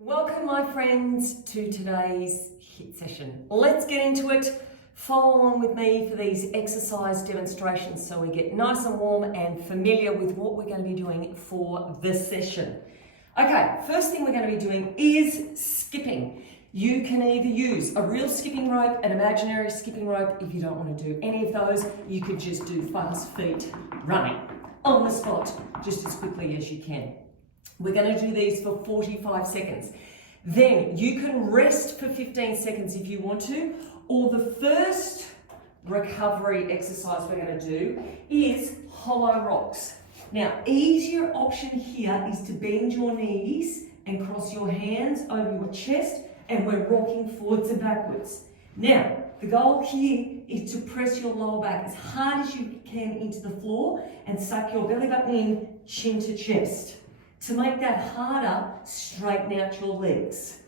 Welcome my friends to today's HIIT session. Let's get into it. Follow along with me for these exercise demonstrations so we get nice and warm and familiar with what we're going to be doing for this session. Okay, first thing we're going to be doing is skipping. You can either use a real skipping rope, an imaginary skipping rope. If you don't want to do any of those, you could just do fast feet running on the spot just as quickly as you can. We're going to do these for 45 seconds. Then you can rest for 15 seconds if you want to, or the first recovery exercise we're going to do is hollow rocks. Now, easier option here is to bend your knees and cross your hands over your chest, and we're rocking forwards and backwards. Now, the goal here is to press your lower back as hard as you can into the floor and suck your belly button in, chin to chest. To make that harder, straighten out your legs.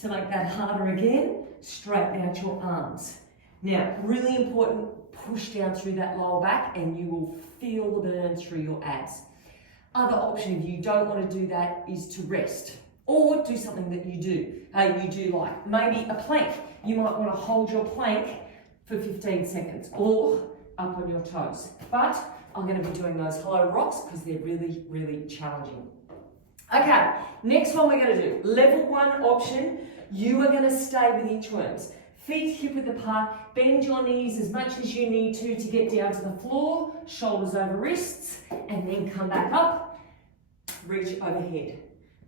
To make that harder again, straighten out your arms. Now, really important, push down through that lower back and you will feel the burn through your abs. Other option, if you don't want to do that, is to rest or do something that you do like. Maybe a plank. You might want to hold your plank for 15 seconds or up on your toes. But I'm going to be doing those hollow rocks because they're really, really challenging. Okay, next one we're going to do, level 1 option, you are going to stay with inchworms. Feet hip width apart, bend your knees as much as you need to get down to the floor, shoulders over wrists, and then come back up, reach overhead.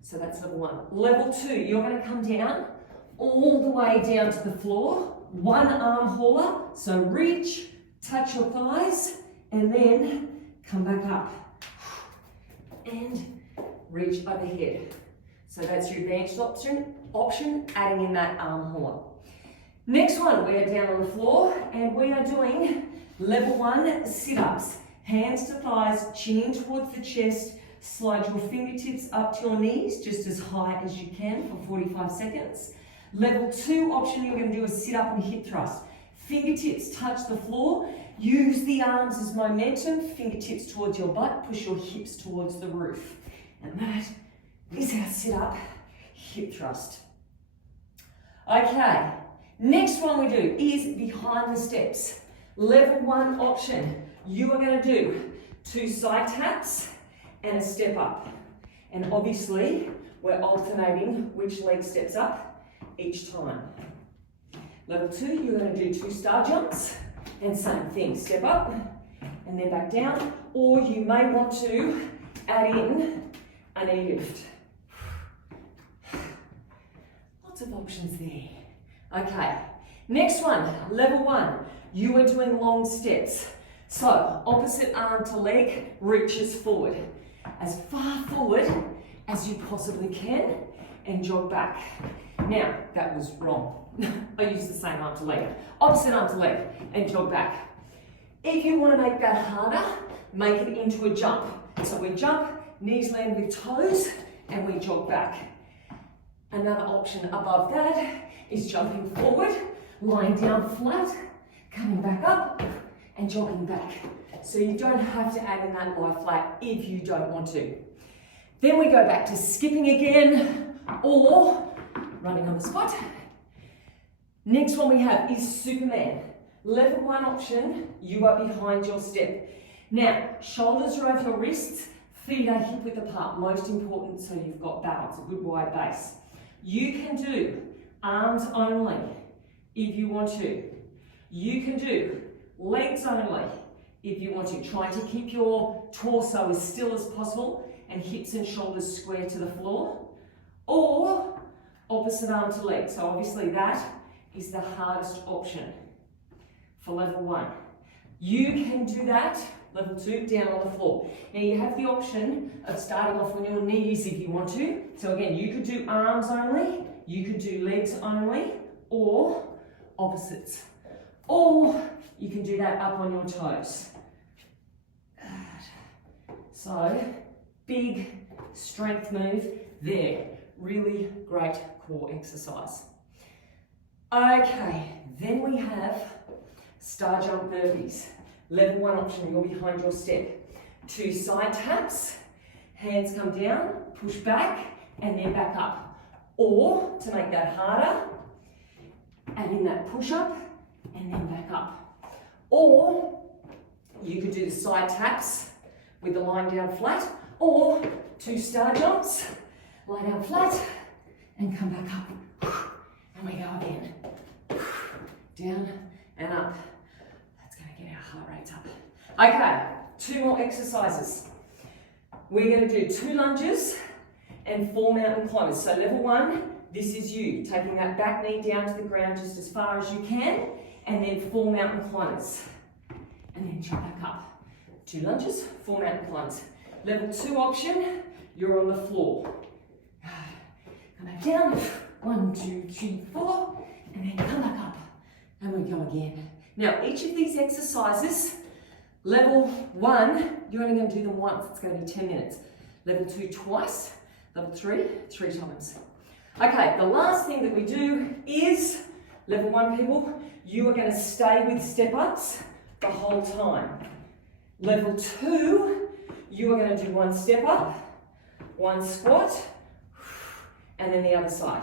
So that's level 1. Level 2, you're going to come down, all the way down to the floor, one arm hauler, so reach, touch your thighs, and then come back up. And reach overhead. So that's your advanced option, adding in that arm hauler. Next one, we are down on the floor and we are doing level 1 sit-ups. Hands to thighs, chin towards the chest, slide your fingertips up to your knees just as high as you can for 45 seconds. Level 2 option you're going to do is sit up and hip thrust. Fingertips touch the floor, use the arms as momentum, fingertips towards your butt, push your hips towards the roof. And that is our sit-up hip thrust. Okay, next one we do is behind the steps. Level 1 option, you are going to do 2 side taps and a step up. And obviously, we're alternating which leg steps up each time. Level 2, you're going to do 2 star jumps and same thing, step up and then back down. Or you may want to add in a knee lift. Lots of options there. Okay, next one, level 1. You are doing long steps. So, opposite arm to leg reaches forward. As far forward as you possibly can and jog back. Now, that was wrong. I used the same arm to leg. Opposite arm to leg and jog back. If you want to make that harder, make it into a jump. So we jump, knees land with toes, and we jog back. Another option above that is jumping forward, lying down flat, coming back up, and jogging back. So you don't have to add in that lie flat if you don't want to. Then we go back to skipping again, or running on the spot. Next one we have is Superman. Level 1 option, you are behind your step. Now, shoulders are over your wrists, feet are hip width apart, most important so you've got balance, a good wide base. You can do arms only if you want to. You can do legs only if you want to. Try to keep your torso as still as possible and hips and shoulders square to the floor. Or opposite arm to leg. So obviously that is the hardest option for level 1. You can do that. Level 2, down on the floor. Now you have the option of starting off on your knees if you want to. So again, you could do arms only, you could do legs only, or opposites. Or you can do that up on your toes. So, big strength move there. Really great core exercise. Okay, then we have star jump burpees. Level 1 option, you're behind your step. 2 side taps, hands come down, push back, and then back up. Or, to make that harder, add in that push-up and then back up. Or, you could do the side taps with the lying down flat, or 2 star jumps, lie down flat and come back up. And we go again. Down and up. That's going to get our heart rates up. Okay, 2 more exercises. We're going to do 2 lunges and 4 mountain climbers. So level 1, this is you taking that back knee down to the ground just as far as you can, and then 4 mountain climbers. And then jump back up. 2 lunges, 4 mountain climbers. Level 2 option, you're on the floor. Come back down, 1, 2, 3, 4, and then come back up. And we go again. Now, each of these exercises, level 1, you're only going to do them once. It's going to be 10 minutes. Level 2, twice. Level 3, 3 times. Okay, the last thing that we do is, level 1 people, you are going to stay with step-ups the whole time. Level 2, you are going to do 1 step-up, 1 squat, and then the other side.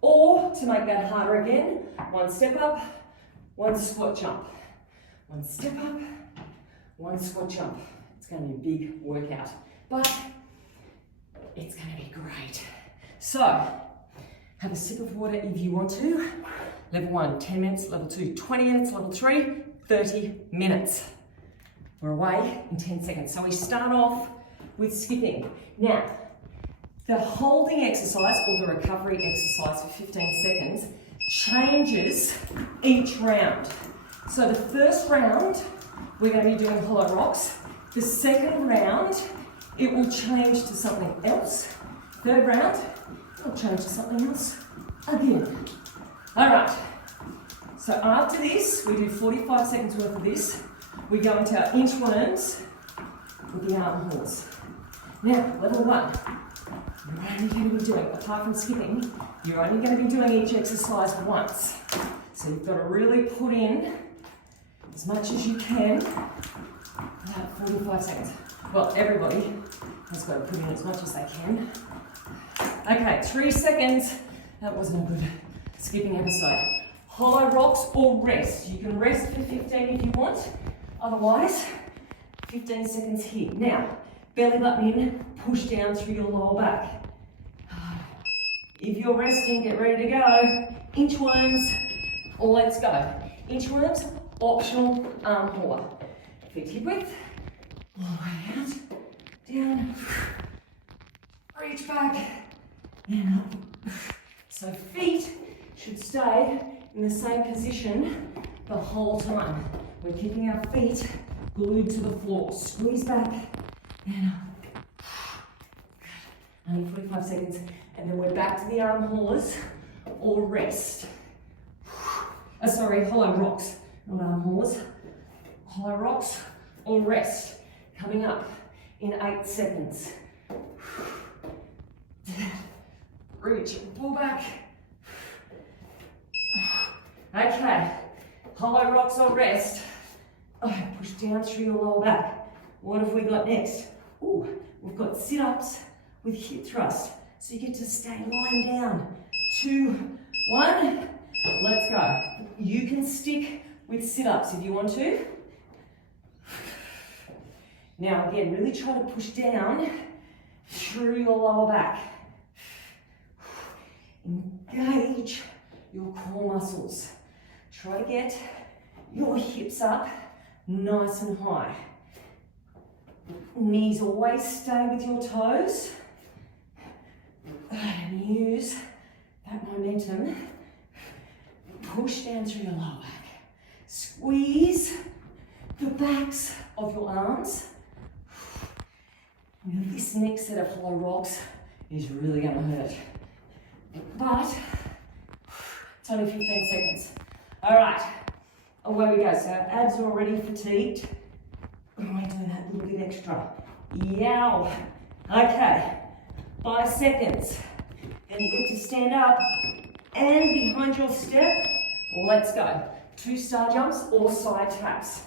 Or, to make that harder again, 1 step-up, 1 squat jump. 1 step-up, 1 squat jump. It's going to be a big workout, but it's going to be great. So, have a sip of water if you want to. Level 1, 10 minutes. Level 2, 20 minutes. Level 3, 30 minutes. We're away in 10 seconds. So we start off with skipping. Now, the holding exercise or the recovery exercise for 15 seconds changes each round. So the first round, we're going to be doing hollow rocks. The second round, it will change to something else. Third round, it'll change to something else again. All right, so after this, we do 45 seconds worth of this. We go into our inchworms with the arm hauls. Now, level 1, you're only going to be doing, apart from skipping, you're only going to be doing each exercise once. So you've got to really put in as much as you can about 45 seconds. Well, everybody has got to put in as much as they can. Okay, 3 seconds. That wasn't a good skipping episode. Hollow rocks or rest. You can rest for 15 if you want. Otherwise, 15 seconds here. Now, belly button in, push down through your lower back. If you're resting, get ready to go. Inchworms, let's go. Inchworms, optional arm hauler. Feet hip width, all the way out, down, reach back, and up. So feet should stay in the same position the whole time. We're keeping our feet glued to the floor. Squeeze back and up. Only 45 seconds. And then we're back to the arm haulers or rest. Hollow rocks, not arm haulers. Hollow rocks or rest. Coming up in 8 seconds. Reach and pull back. Okay, hollow rocks or rest. Push down through your lower back. What have we got next? Ooh, we've got sit-ups with hip thrust. So you get to stay lying down. 2, 1, let's go. You can stick with sit-ups if you want to. Now again, really try to push down through your lower back. Engage your core muscles. Try to get your hips up nice and high. Knees always stay with your toes. And use that momentum. Push down through your lower back. Squeeze the backs of your arms. Now this next set of hollow rocks is really going to hurt. But it's only 15 seconds. All right, away we go. So our abs are already fatigued. We're doing that little bit extra. Yow. Okay, 5 seconds. Then you get to stand up and behind your step, let's go. 2 star jumps or side taps.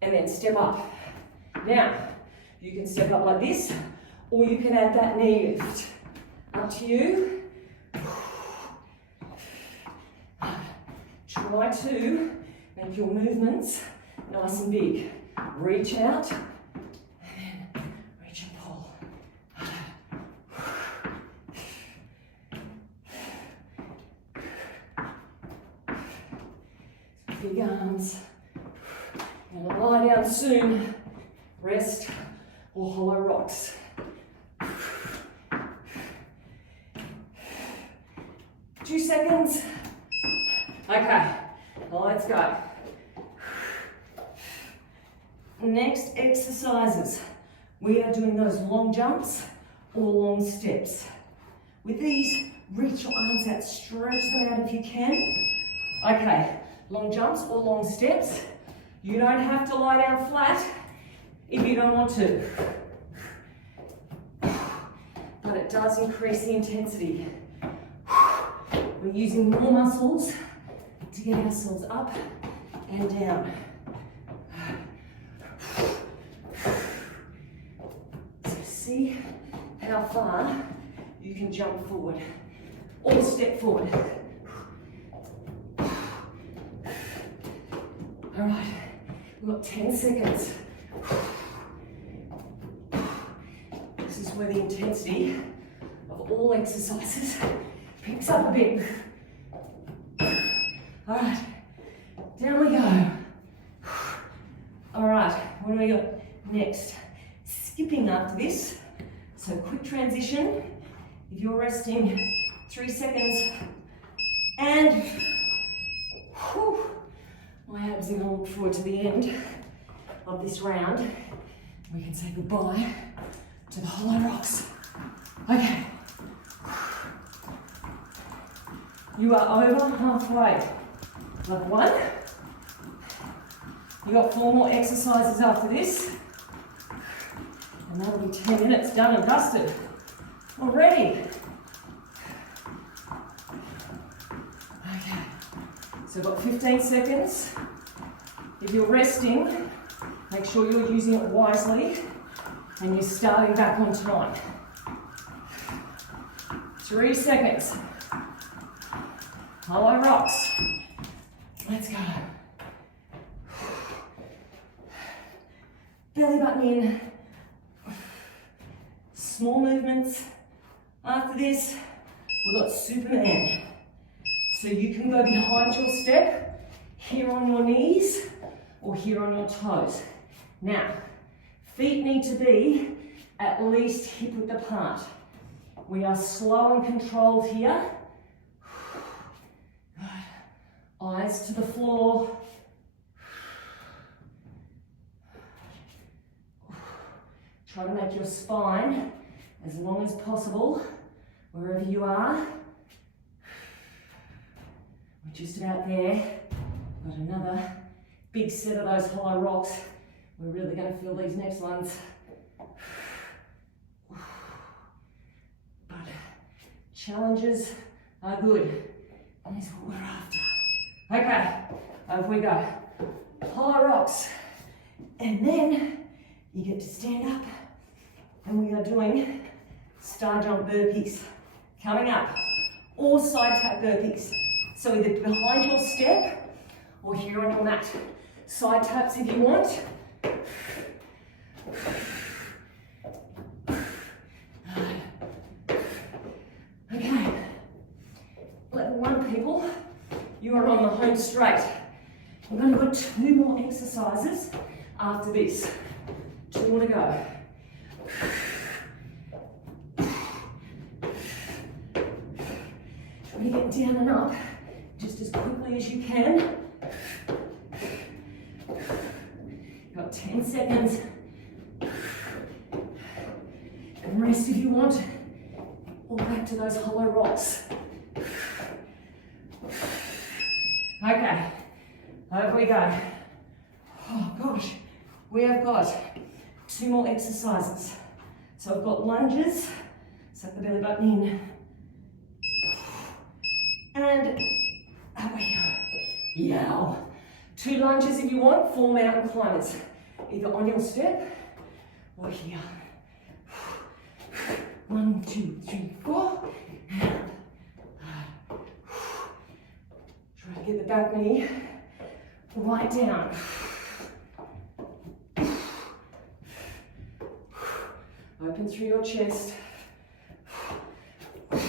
And then step up. Now, you can step up like this, or you can add that knee lift. Up to you. try to make your movements nice and big. Reach out, and then reach and pull. Big arms. You're gonna lie down soon. Rest or hollow rocks. 2 seconds. Okay, well, let's go. Next exercises. We are doing those long jumps or long steps. With these, reach your arms out, stretch them out if you can. Okay, long jumps or long steps. You don't have to lie down flat if you don't want to. But it does increase the intensity. We're using more muscles to get ourselves up and down. So see how far you can jump forward or step forward. All right, we've got 10 seconds. This is where the intensity of all exercises picks up a bit. All right, down we go. All right, what do we got next? Skipping after this. So quick transition. If you're resting, 3 seconds. And whew, my abs are gonna look forward to the end of this round. We can say goodbye to the hollow rocks. Okay. You are over halfway. Level 1. You got 4 more exercises after this. And that'll be 10 minutes done and dusted. Already. Okay. So we've got 15 seconds. If you're resting, make sure you're using it wisely and you're starting back on time. 3 seconds. Hollow rocks. Let's go. Belly button in. Small movements. After this, we've got Superman. So you can go behind your step, here on your knees, or here on your toes. Now, feet need to be at least hip width apart. We are slow and controlled here. Good. Eyes to the floor. Try to make your spine as long as possible, wherever you are. We're just about there. Got another big set of those hollow rocks. We're really going to feel these next ones. But challenges are good. And that's what we're after. Okay, over we go. Hollow rocks. And then you get to stand up. And we are doing star jump burpees. Coming up. Or side tap burpees. So either behind your step or here on your mat. Side taps if you want. Okay. Level 1 people, you are on the home straight. We're going to do 2 more exercises after this. 2 more to go. Try to get down and up just as quickly as you can. Got 10 seconds. And rest if you want. Or back to those hollow rocks. Okay, over we go. Oh gosh, we have got 2 more exercises. So I've got lunges, suck the belly button in. And up we go. Yow. 2 lunges if you want, 4 mountain climbers. Either on your step or here. 1, 2, 3, 4. Try to get the back knee right down. Open through your chest. And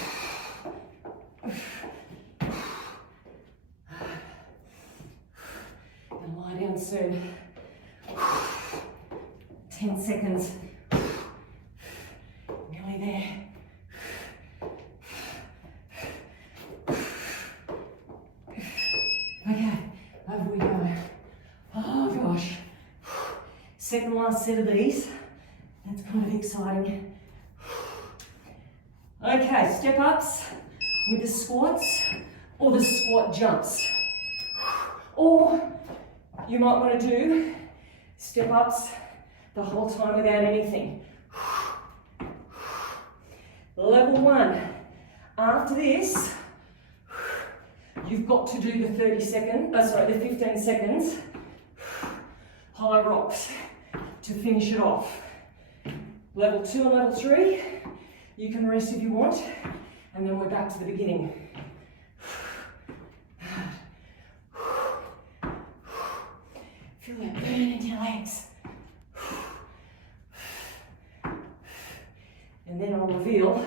lie down soon. 10 seconds. Nearly there. Okay, over we go. Oh gosh. Second last set of these. That's kind of exciting. Okay, step ups with the squats or the squat jumps. Or you might want to do step ups the whole time without anything. Level 1. After this, you've got to do the 15 seconds high rocks to finish it off. Level 2 and level 3, you can rest if you want, and then we're back to the beginning. Feel that burn in your legs. And then I'll reveal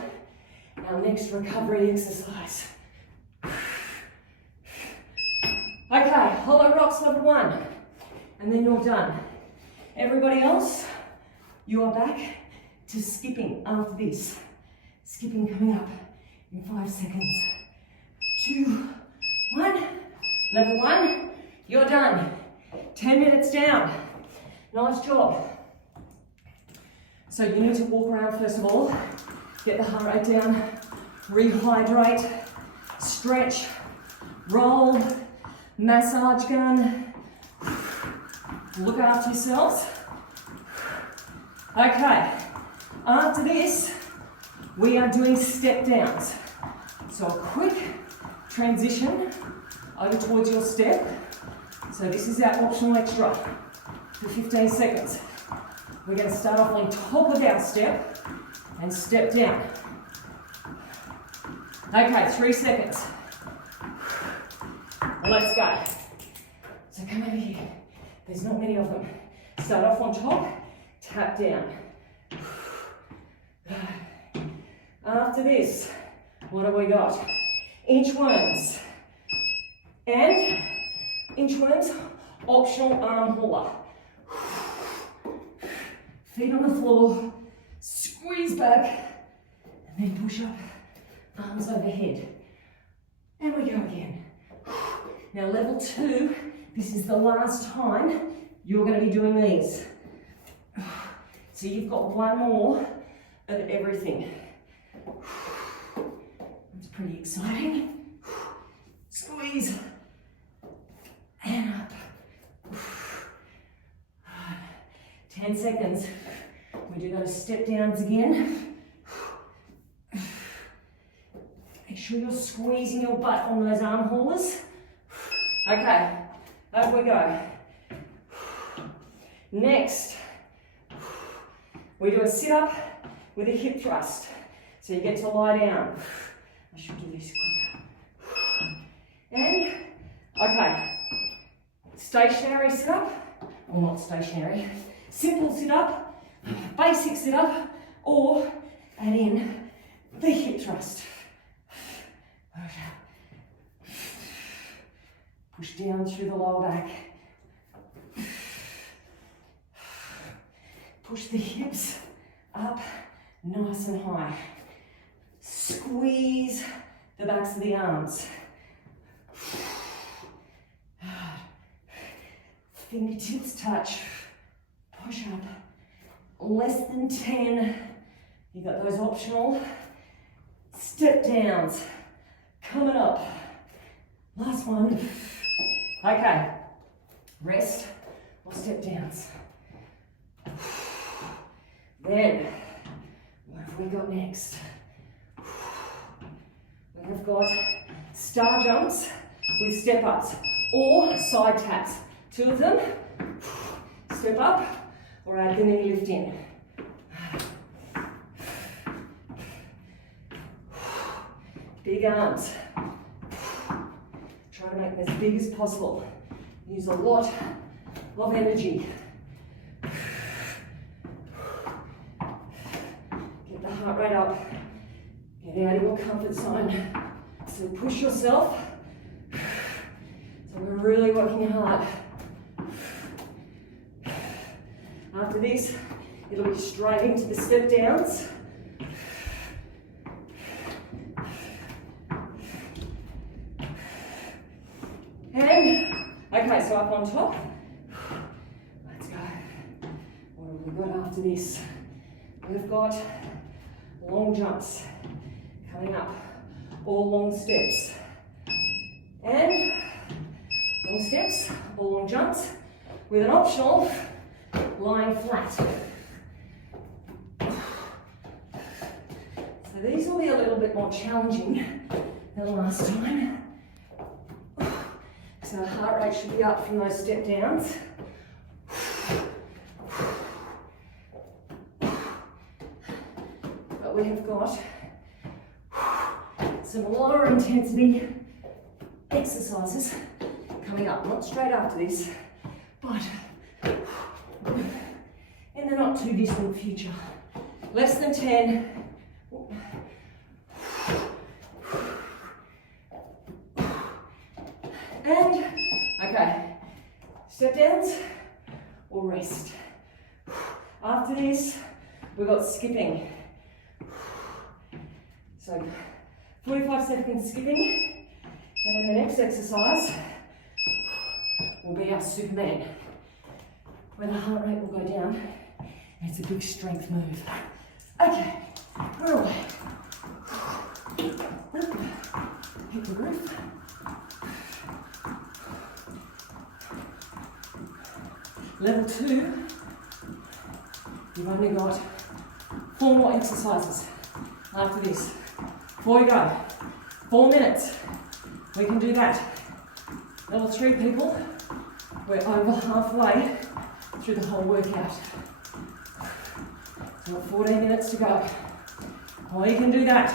our next recovery exercise. Okay, hollow rocks level 1, and then you're done. Everybody else, you are back to skipping after this. Skipping coming up in 5 seconds. 2, 1. Level 1, you're done. 10 minutes down. Nice job. So you need to walk around first of all, get the heart rate down, rehydrate, stretch, roll, massage gun. Look after yourselves. Okay, after this, we are doing step downs. So a quick transition over towards your step. So this is our optional extra for 15 seconds. We're going to start off on top of our step and step down. Okay, 3 seconds. Let's go. So come over here. There's not many of them. Start off on top, tap down. After this, what have we got? Inchworms. And inchworms, optional arm hauler. Feet on the floor, squeeze back, and then push up, arms overhead. And we go again. Now level 2, this is the last time you're going to be doing these. So you've got one more of everything. It's pretty exciting. Squeeze, and up. 10 seconds. We do those step downs again. Make sure you're squeezing your butt on those arm haulers. Okay, over we go. Next, we do a sit-up with a hip thrust. So you get to lie down. I should do this quicker. And, okay, stationary sit-up, or not stationary, simple sit-up, basic sit-up, or add in the hip thrust. Push down through the lower back. Push the hips up nice and high. Squeeze the backs of the arms. Fingertips touch. Push up. Less than 10. You got those optional step downs coming up. Last one. Okay. Rest or step downs. Then, what have we got next? We have got star jumps with step ups or side taps. 2 of them. Step up or add the knee lift in. Big arms. Trying to make them as big as possible. Use a lot of energy. Get the heart rate up. Get out of your comfort zone. So push yourself. So we're really working hard. After this, it'll be straight into the step downs. And, okay, so up on top. Let's go. What have we got after this? We've got long jumps coming up, all long steps. And long steps, all long jumps, with an optional lying flat. So these will be a little bit more challenging than last time. So our heart rate should be up from those step downs. But we have got some lower intensity exercises coming up, not straight after this, but in the not too distant future. Less than 10. And, okay, step downs or rest. After this, we've got skipping. So 45 seconds skipping, and then the next exercise will be our Superman, where the heart rate will go down, and it's a big strength move. Okay, we're away. Hit the roof. Level 2, you've only got 4 more exercises after this. Before you go, 4 minutes. We can do that. Level 3 people, we're over halfway through the whole workout. So we've got 14 minutes to go. Or you can do that.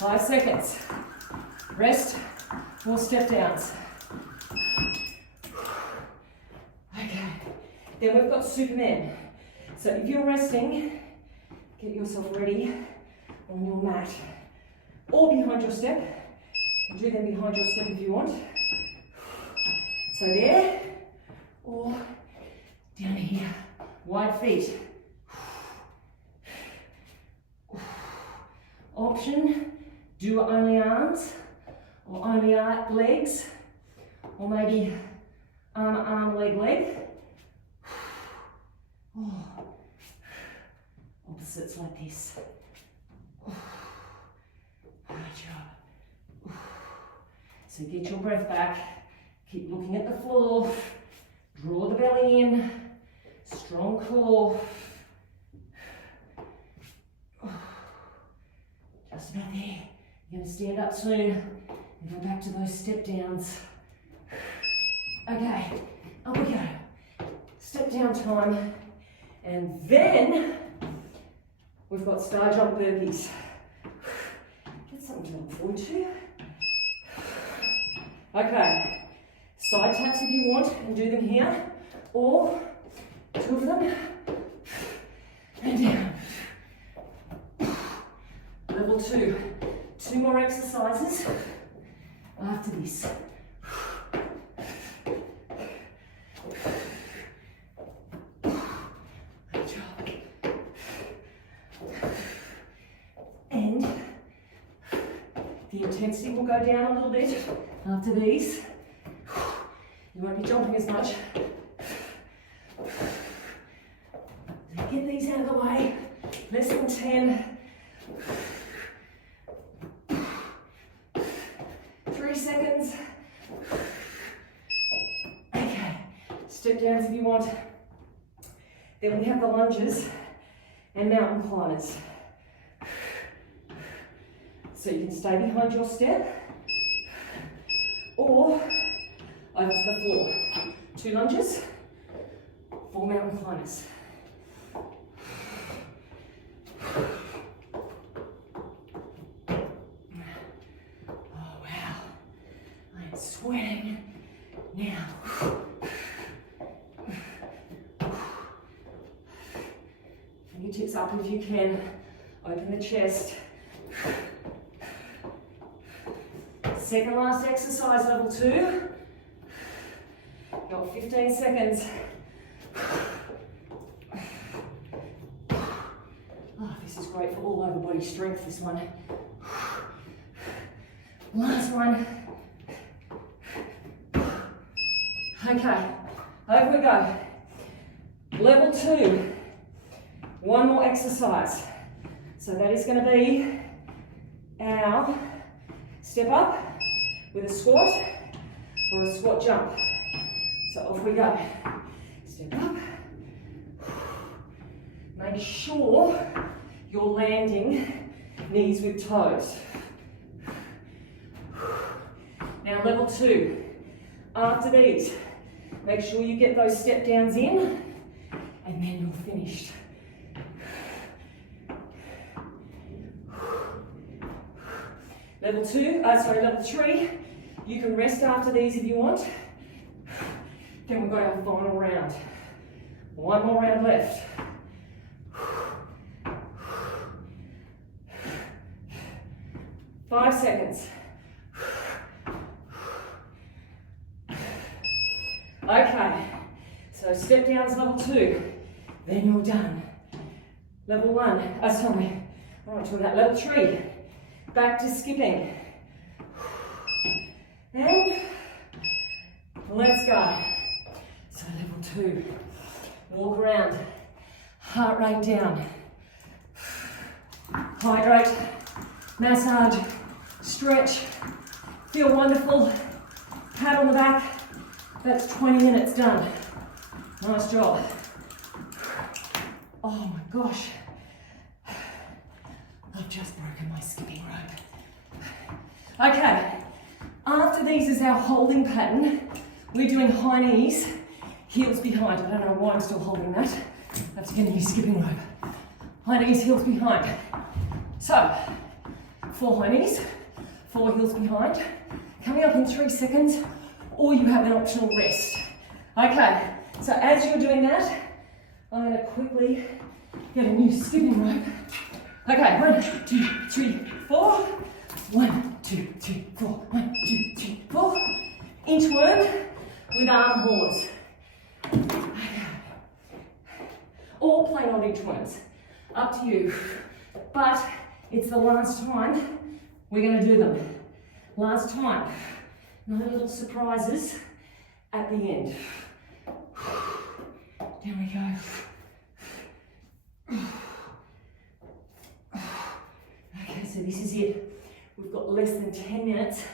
5 seconds. Rest, 4 step downs. Okay, then we've got Superman. So if you're resting, get yourself ready on your mat or behind your step. You can do them behind your step if you want. So there, or down here, wide feet. Option, do only arms or only legs, or maybe arm, leg. Oh. Opposites like this. Good job. So get your breath back, keep looking at the floor, draw the belly in, strong core. Just about there. You're going to stand up soon and go back to those step downs. Okay, up we go. Step down time. And then we've got star jump burpees. Get something to look forward to. Okay, side taps if you want and do them here, or 2 of them and down. Level 2, 2 more exercises after this. Good job. And the intensity will go down a little bit after these. You won't be jumping as much. Get these out of the way. Less than 10. 3 seconds. Okay, step downs if you want. Then we have the lunges and mountain climbers. So you can stay behind your step or over to the floor. 2 lunges, 4 mountain climbers. sweating now. Fingertips up if you can. Open the chest. Second last exercise, level 2. Got 15 seconds. Oh, this is great for all over body strength, this one. Last one. Okay, over we go. Level 2. One more exercise. So that is going to be our step up with a squat or a squat jump. So off we go. Step up. Make sure you're landing knees with toes. Now level 2. After these, make sure you get those step downs in and then you're finished. Level 3, you can rest after these if you want. Then we've got our final round. One more round left. 5 seconds. Okay, so step down's level 2, then you're done. Level 1, level 3, back to skipping. And let's go. So level 2, walk around, heart rate down. Hydrate, massage, stretch, feel wonderful, pat on the back. That's 20 minutes done. Nice job. Oh my gosh. I've just broken my skipping rope. Okay, after these is our holding pattern. We're doing high knees, heels behind. I don't know why I'm still holding that. I have to get a new skipping rope. High knees, heels behind. So, 4 high knees, 4 heels behind. Coming up in 3 seconds, or you have an optional rest. Okay, so as you're doing that, I'm going to quickly get a new skipping rope. Okay, 1, 2, 3, 4. 1, 2, 3, 4. 1, 2, 3, 4. Inchworm with arm haulers. Okay. Or plain old inchworms. Up to you. But it's the last time we're going to do them. Last time. No little surprises at the end. There we go. Okay, so this is it. We've got less than 10 minutes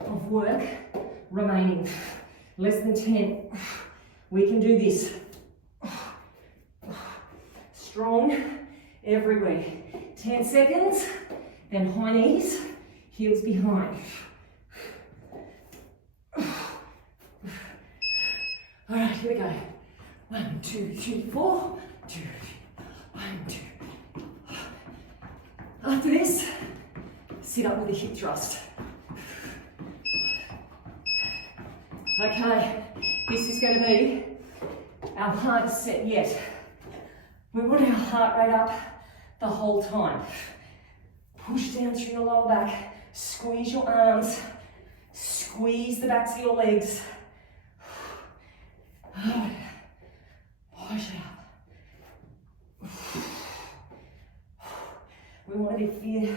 of work remaining. Less than 10. We can do this. Strong everywhere. 10 seconds, then high knees, heels behind. All right, here we go. 1, 2, 3, 4. 2, 3, 1, 2. After this, sit up with a hip thrust. Okay, this is going to be our hardest set yet. We want our heart rate up the whole time. Push down through your lower back, squeeze your arms, squeeze the backs of your legs. Push up. We want to be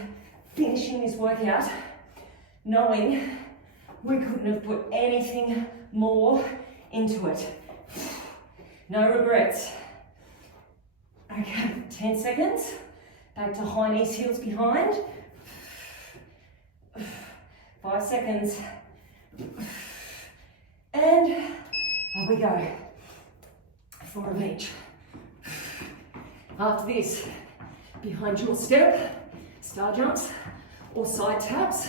finishing this workout knowing we couldn't have put anything more into it. No regrets. Okay, 10 seconds. Back to high knees, heels behind. 5 seconds. And up we go. 4 of each. After this, behind your step, star jumps or side taps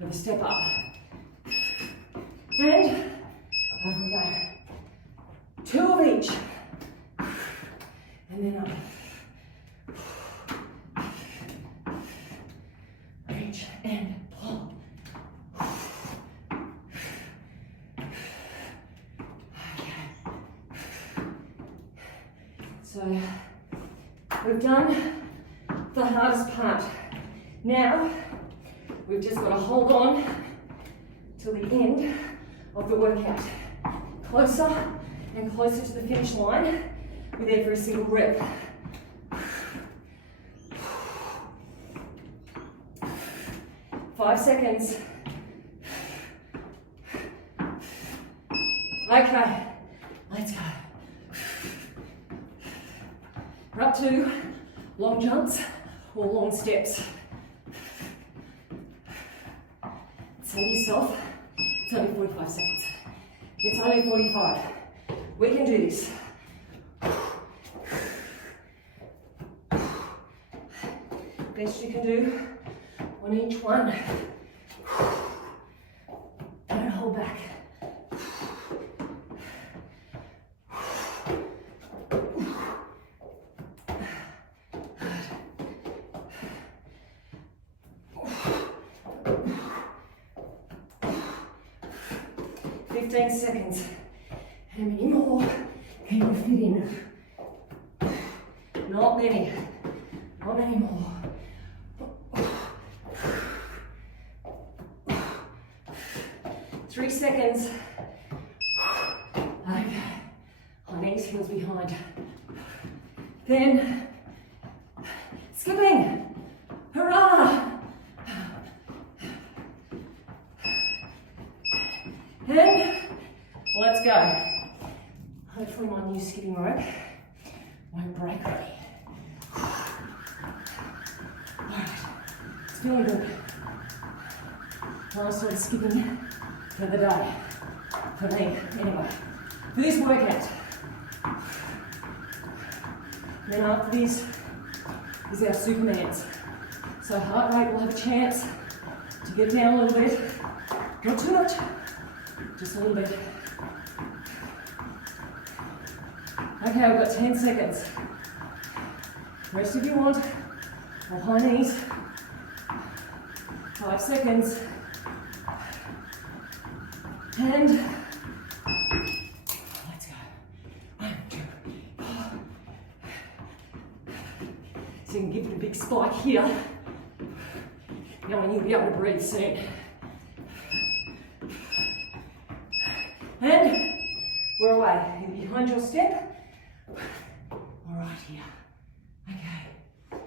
with a step up. And up we go. 2 of each. And then up. Reach and pull. So we've done the hardest part. Now we've just got to hold on till the end of the workout. Closer and closer to the finish line with every single rep. 5 seconds. Okay, let's go. We're up to long jumps or long steps. Say to yourself, it's only 45 seconds. It's only 45. We can do this. Best you can do on each one. Don't hold back. Seconds. How many more can you fit in? Not many. Not many more. 3 seconds. Okay. High knees, heels behind. Then skipping. Hurrah! And let's go. Hopefully my new skipping rope won't break already. Alright, it's feeling good. Last sort of skipping for the day. For me, anyway. For this workout. Then after this is our Supermans. So heart rate will have a chance to get down a little bit. Not too much. Just a little bit. Okay, we've got 10 seconds. Rest if you want, or high knees. 5 seconds. And let's go. 1, 2. So you can give it a big spike here, knowing you'll be able to breathe soon. And we're away. Either behind your step or right here. Okay.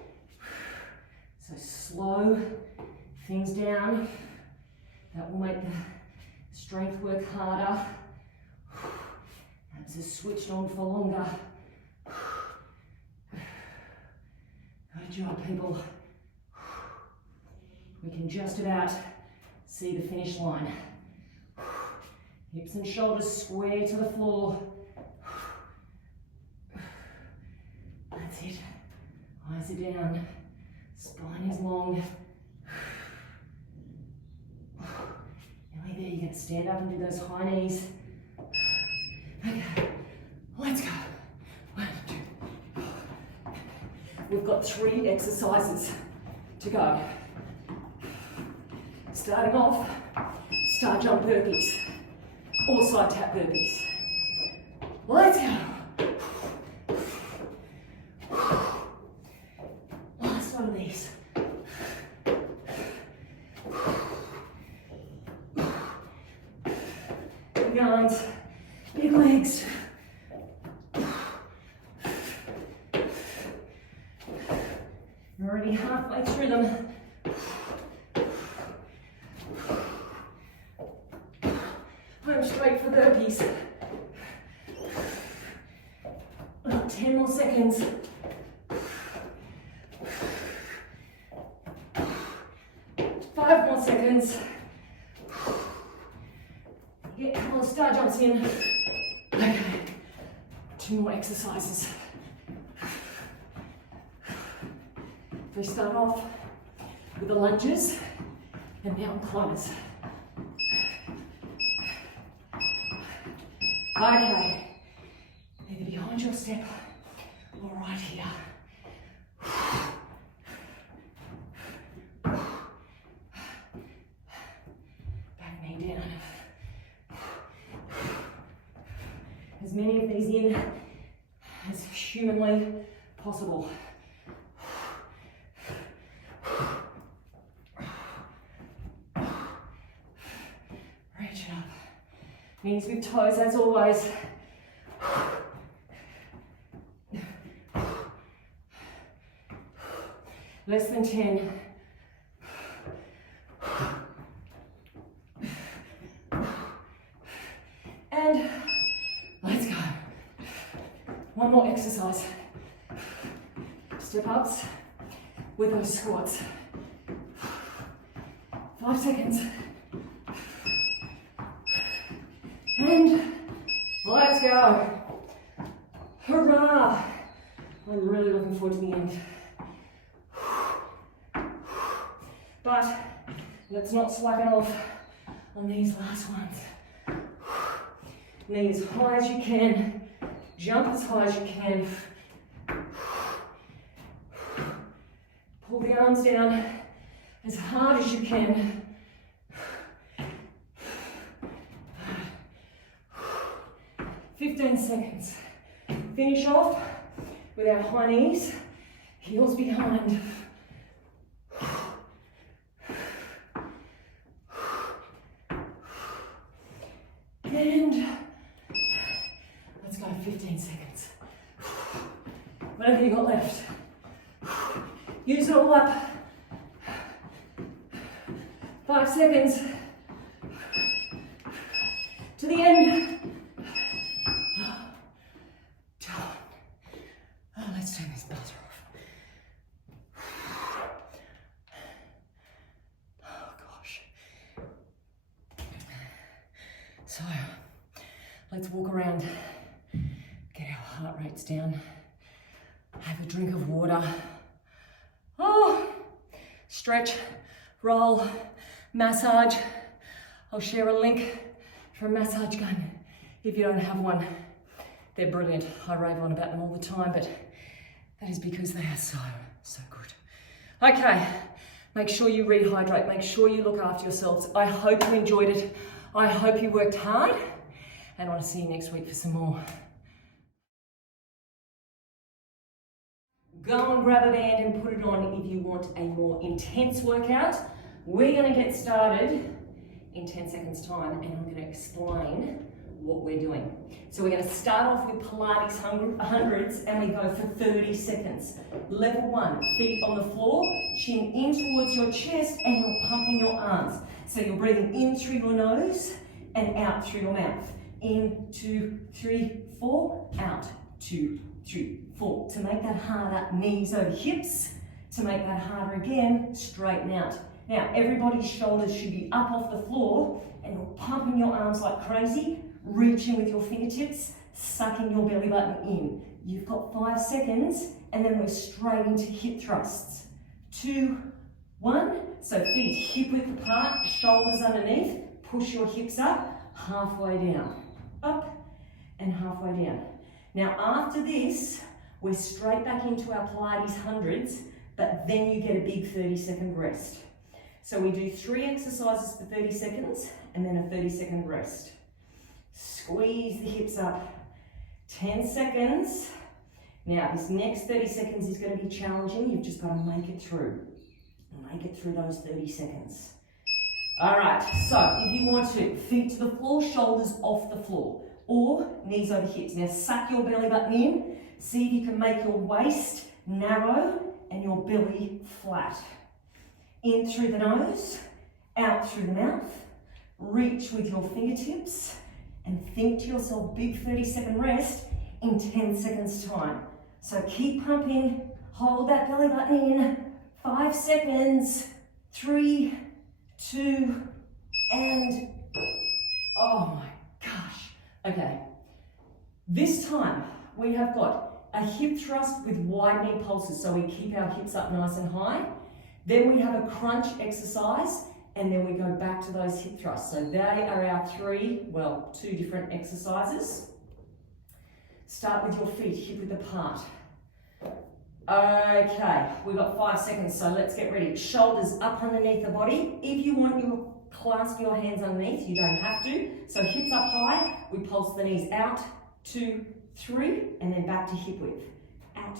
So slow things down. That will make the strength work harder. Abs are switched on for longer. Good job, people. We can just about see the finish line. Hips and shoulders square to the floor. That's it. Eyes are down. Spine is long. Nearly there. You're going to stand up and do those high knees. Okay, let's go. 1, 2. We've got 3 exercises to go. Starting off, star jump burpees. Or side tap burpees. Let's go. Last one of these. Big arms, big legs. You're already halfway through them. Straight for burpees. About 10 more seconds. 5 more seconds. Get a couple of star jumps in. Okay, 2 more exercises. We start off with the lunges and mountain climbers. Okay, either behind your step or right here. Back knee down. As many of these in as humanly possible. Reach it up. Knees with toes as always. Less than 10. And let's go. One more exercise. Step ups with those squats. 5 seconds. And let's go. Hurrah! I'm really looking forward to the end. But let's not slacken off on these last ones. Knee as high as you can, jump as high as you can. Pull the arms down as hard as you can. Seconds. Finish off with our high knees, heels behind. And let's go 15 seconds. Whatever you got left. Use it all up. 5 seconds. To the end. Let's turn this buzzer off. Oh gosh. So, let's walk around, get our heart rates down, have a drink of water. Oh, stretch, roll, massage. I'll share a link for a massage gun if you don't have one. They're brilliant. I rave on about them all the time, but that is because they are so good. Okay, make sure you rehydrate. Make sure you look after yourselves. I hope you enjoyed it. I hope you worked hard, and I want to see you next week for some more. Go and grab a band and put it on if you want a more intense workout. We're going to get started in 10 seconds time, and I'm going to explain what we're doing. So we're going to start off with Pilates hundreds, and we go for 30 seconds. Level 1, feet on the floor, chin in towards your chest, and you're pumping your arms. So you're breathing in through your nose and out through your mouth. In, 2, 3, 4, out, 2, 3, 4. To make that harder, knees over hips. To make that harder again, straighten out. Now, everybody's shoulders should be up off the floor, and you're pumping your arms like crazy. Reaching with your fingertips, sucking your belly button in. You've got 5 seconds, and then we're straight into hip thrusts. 2, 1. So feet hip width apart, shoulders underneath. Push your hips up, halfway down. Up and halfway down. Now after this, we're straight back into our Pilates hundreds, but then you get a big 30-second rest. So we do 3 exercises for 30 seconds, and then a 30-second rest. Squeeze the hips up. 10 seconds. Now this next 30 seconds is going to be challenging. You've just got to make it through. Make it through those 30 seconds. All right, so if you want to, feet to the floor, shoulders off the floor, or knees over hips. Now suck your belly button in. See if you can make your waist narrow and your belly flat. In through the nose, out through the mouth. Reach with your fingertips. And think to yourself, big 30-second rest in 10 seconds time. So keep pumping, hold that belly button in, 5 seconds, 3, 2, and oh my gosh. Okay, this time we have got a hip thrust with widening pulses, so we keep our hips up nice and high. Then we have a crunch exercise, and then we go back to those hip thrusts. So they are our 2 different exercises. Start with your feet hip width apart. Okay, we've got 5 seconds, so let's get ready. Shoulders up underneath the body. If you want, you clasp your hands underneath, you don't have to. So hips up high, we pulse the knees out, 2, 3, and then back to hip width. out,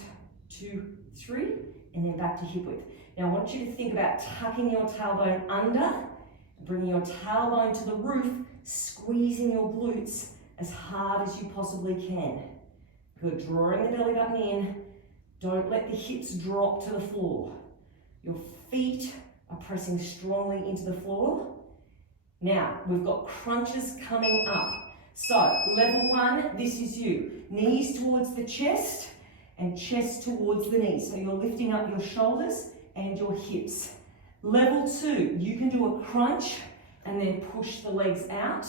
2, 3, and then back to hip width. Now I want you to think about tucking your tailbone under, bringing your tailbone to the roof, squeezing your glutes as hard as you possibly can. Good, drawing the belly button in. Don't let the hips drop to the floor. Your feet are pressing strongly into the floor. Now, we've got crunches coming up. So, level 1, this is you. Knees towards the chest and chest towards the knees. So you're lifting up your shoulders and your hips. Level 2, you can do a crunch and then push the legs out.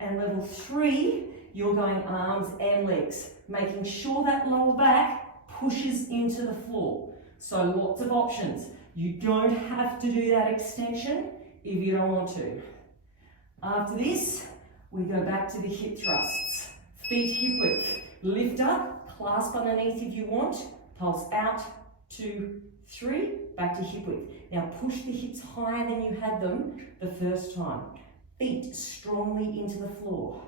And level 3, you're going arms and legs, making sure that lower back pushes into the floor. So lots of options. You don't have to do that extension if you don't want to. After this, we go back to the hip thrusts. Feet hip width. Lift up, clasp underneath if you want. Pulse out, 2, 3, back to hip width. Now push the hips higher than you had them the first time. Feet strongly into the floor.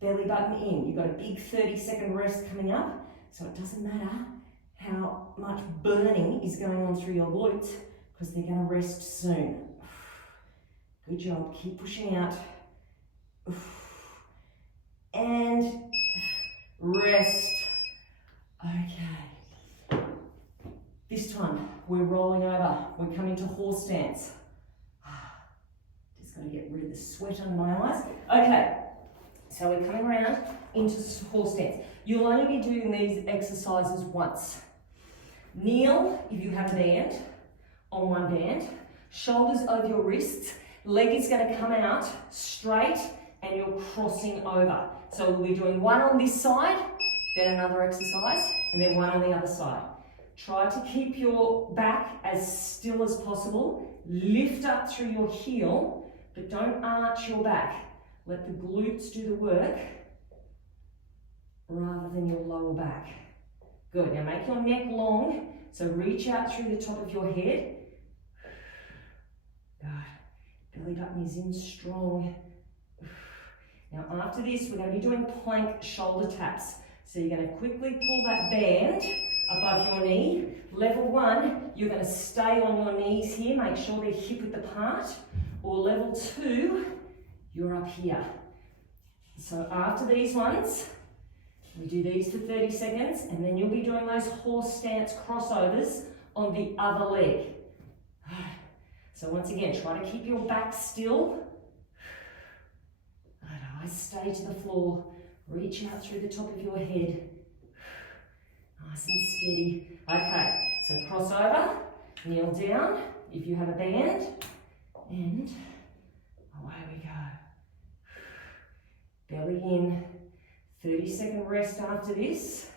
Belly button in. You've got a big 30-second rest coming up, so it doesn't matter how much burning is going on through your glutes because they're going to rest soon. Good job. Keep pushing out. And rest. Okay. This time we're rolling over. We're coming to horse stance. Just got to get rid of the sweat under my eyes. Okay. So we're coming around into horse stance. You'll only be doing these exercises once. Kneel if you have a band, on one band. Shoulders over your wrists. Leg is going to come out straight and you're crossing over. So we'll be doing one on this side, then another exercise, and then one on the other side. Try to keep your back as still as possible. Lift up through your heel, but don't arch your back. Let the glutes do the work rather than your lower back. Good, now make your neck long, so reach out through the top of your head. Good, belly button is in strong. Now after this, we're going to be doing plank shoulder taps. So you're going to quickly pull that band above your knee. Level 1, you're going to stay on your knees here, make sure they're hip width apart. Or level 2, you're up here. So after these ones, we do these for 30 seconds and then you'll be doing those horse stance crossovers on the other leg. So once again, try to keep your back still. Eyes stay to the floor. Reach out through the top of your head. Nice and steady. Okay, so crossover, kneel down if you have a band, and away we go. Belly in. 30-second rest after this.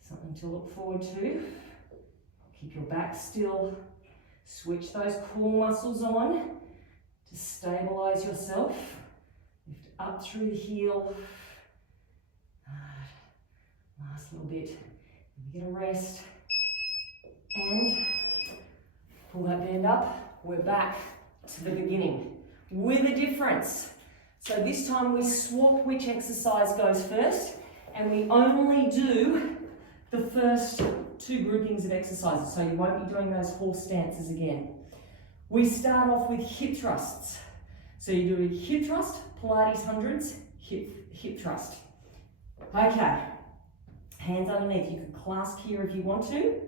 Something to look forward to. Keep your back still. Switch those core muscles on to stabilize yourself. Lift up through the heel. Last little bit. We get a rest. And pull that band up. We're back to the beginning with a difference. So this time we swap which exercise goes first, and we only do the first 2 groupings of exercises, so you won't be doing those horse stances again. We start off with hip thrusts. So you do a hip thrust, Pilates hundreds, hip thrust. Okay, hands underneath. You can clasp here if you want to.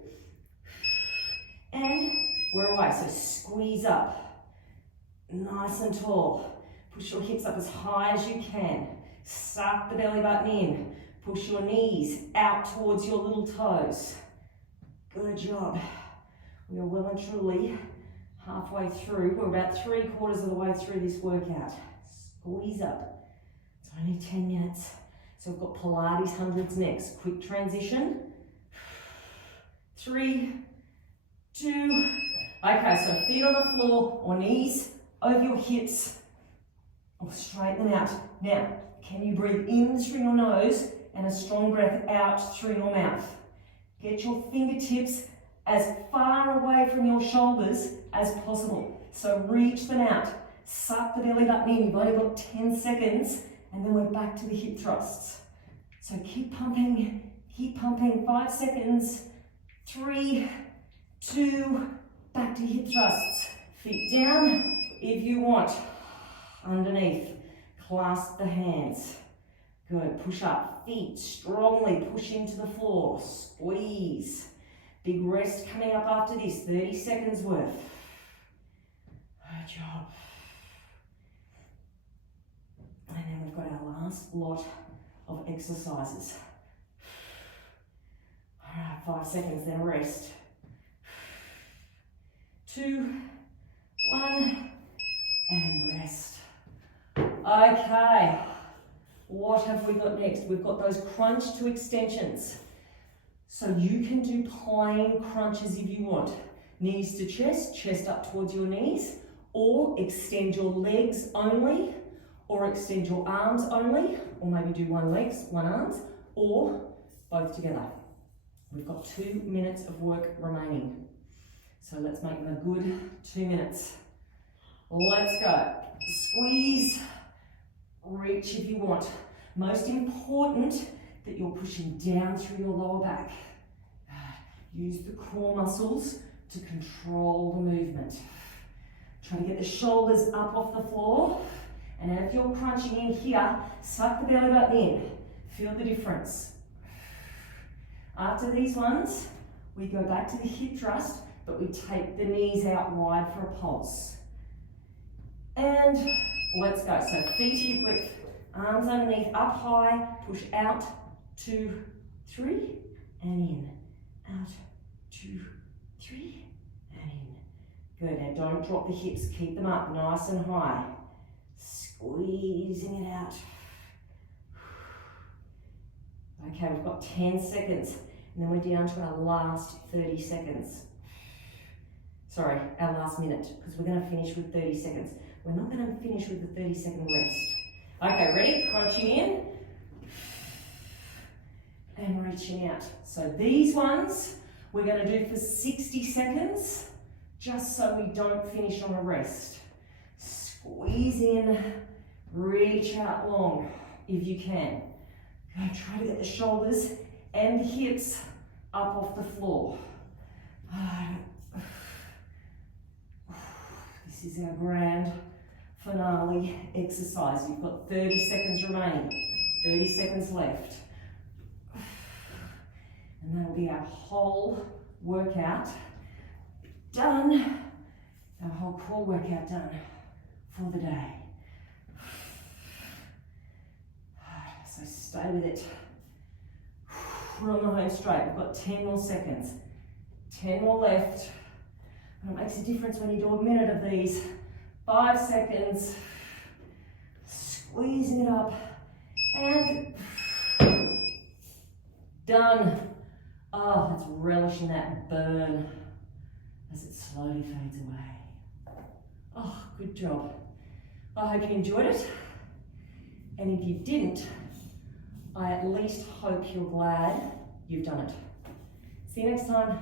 And we're away, so squeeze up. Nice and tall. Push your hips up as high as you can. Suck the belly button in. Push your knees out towards your little toes. Good job. We are well and truly halfway through. We're about 3/4 of the way through this workout. Squeeze up. It's only 10 minutes. So we've got Pilates hundreds next. Quick transition. 3, 2. Okay, so feet on the floor or knees over your hips. Or straighten them out. Now, can you breathe in through your nose and a strong breath out through your mouth? Get your fingertips as far away from your shoulders as possible. So reach them out. Suck the belly button in. You've only got 10 seconds and then we're back to the hip thrusts. So keep pumping, Keep pumping, 5 seconds. 3, 2, back to hip thrusts. Feet down if you want. Underneath, clasp the hands. Good, push up, feet strongly push into the floor, squeeze. Big rest coming up after this, 30 seconds worth. Good job. And then we've got our last lot of exercises. All right, 5 seconds, then rest. 2, 1, and rest. Okay, what have we got next? We've got those crunch to extensions. So you can do plain crunches if you want. Knees to chest, chest up towards your knees, or extend your legs only, or extend your arms only, or maybe do one legs, one arms, or both together. We've got 2 minutes of work remaining. So let's make them a good 2 minutes. Let's go. Squeeze, reach if you want. Most important that you're pushing down through your lower back. Use the core muscles to control the movement. Try to get the shoulders up off the floor. And if you're crunching in here, suck the belly button in. Feel the difference. After these ones, we go back to the hip thrust, but we take the knees out wide for a pulse. And let's go. So feet hip width, arms underneath, up high, push out, 2, 3, and in. Out, 2, 3, and in. Good, now don't drop the hips, keep them up nice and high. Squeezing it out. Okay, we've got 10 seconds, and then we're down to our last 30 seconds. Sorry, our last minute, because we're going to finish with 30 seconds. We're not going to finish with the 30-second rest. Okay, ready? Crunching in. And reaching out. So these ones, we're going to do for 60 seconds, just so we don't finish on a rest. Squeeze in, reach out long, if you can. Try to get the shoulders and the hips up off the floor. This is our grand finale exercise. You've got 30 seconds remaining, 30 seconds left. And that'll be our whole workout done, our whole core workout done for the day. So stay with it. We're on the home straight. We've got 10 more seconds. 10 more left. And it makes a difference when you do a minute of these. 5 seconds. Squeezing it up. And done. Oh, let's relish in that burn as it slowly fades away. Oh, good job. I hope you enjoyed it. And if you didn't, I at least hope you're glad you've done it. See you next time.